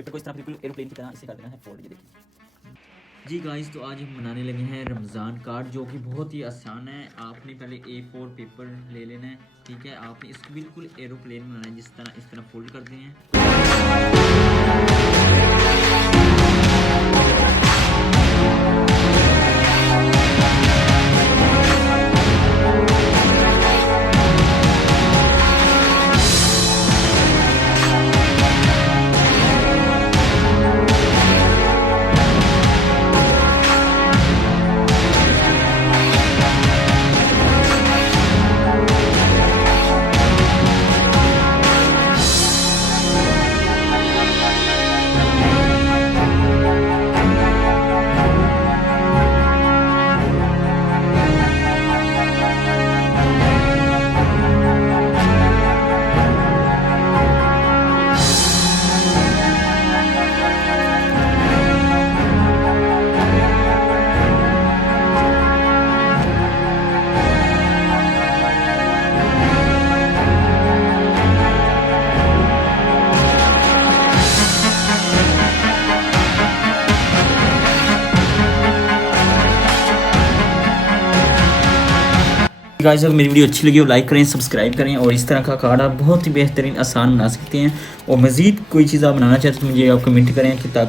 Paper को इस तरह बिल्कुल एरोप्लेन की तरह इसे कर देना है फोल्ड। ये देखिए जी गाइस, तो आज हम बनाने लगे हैं रमज़ान कार्ड, जो कि बहुत ही आसान है। आपने पहले A4 पेपर ले लेना है, ठीक है। आपने इसको बिल्कुल एरोप्लेन बनाना है, जिस तरह इस तरह फोल्ड करते हैं। गाइस, अगर मेरी वीडियो अच्छी लगी हो लाइक करें, सब्सक्राइब करें। और इस तरह का कार्ड आप बहुत ही बेहतरीन आसान बना सकते हैं। और मज़ीद कोई चीज़ आप बनाना चाहते हैं तो मुझे आप कमेंट करें कि ताकि